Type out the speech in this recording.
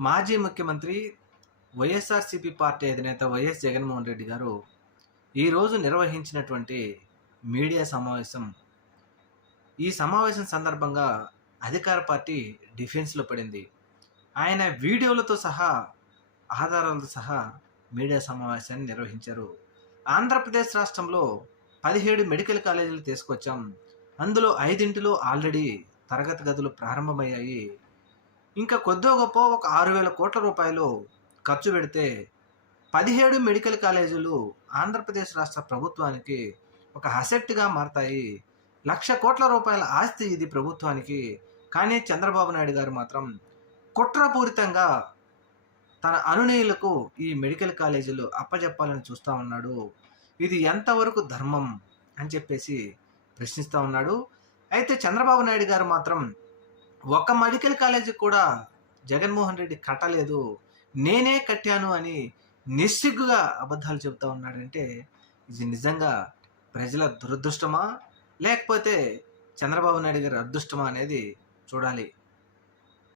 మాజీ ముఖ్యమంత్రి వైఎస్ఆర్సీపీ పార్టీ అధినేత వైఎస్ జగన్మోహన్ రెడ్డి గారు ఈరోజు నిర్వహించినటువంటి మీడియా సమావేశం. ఈ సమావేశం సందర్భంగా అధికార పార్టీ డిఫెన్స్లో పడింది. ఆయన వీడియోలతో సహా ఆధారాలతో సహా మీడియా సమావేశాన్ని నిర్వహించారు. ఆంధ్రప్రదేశ్ రాష్ట్రంలో పదిహేడు మెడికల్ కాలేజీలు తీసుకొచ్చాం. అందులో ఐదింటిలో ఆల్రెడీ తరగతి గదులు ప్రారంభమయ్యాయి. ఇంకా కొద్దో గొప్ప ఒక ఆరు వేల కోట్ల రూపాయలు ఖర్చు పెడితే పదిహేడు మెడికల్ కాలేజీలు ఆంధ్రప్రదేశ్ రాష్ట్ర ప్రభుత్వానికి ఒక అసెట్గా మారతాయి. లక్ష కోట్ల రూపాయల ఆస్తి ఇది ప్రభుత్వానికి. కానీ చంద్రబాబు నాయుడు గారు మాత్రం కుట్రపూరితంగా తన అనునీయులకు ఈ మెడికల్ కాలేజీలు అప్పజెప్పాలని చూస్తూ ఉన్నాడు. ఇది ఎంతవరకు ధర్మం అని చెప్పేసి ప్రశ్నిస్తూ ఉన్నాడు. అయితే చంద్రబాబు నాయుడు గారు మాత్రం ఒక మెడికల్ కాలేజీ కూడా జగన్మోహన్ రెడ్డి కట్టలేదు నేనే కట్టాను అని నిస్సిగ్గుగా అబద్ధాలు చెబుతా ఉన్నాడంటే ఇది నిజంగా ప్రజల దురదృష్టమా? లేకపోతే చంద్రబాబు నాయుడు గారి అదృష్టమా అనేది చూడాలి.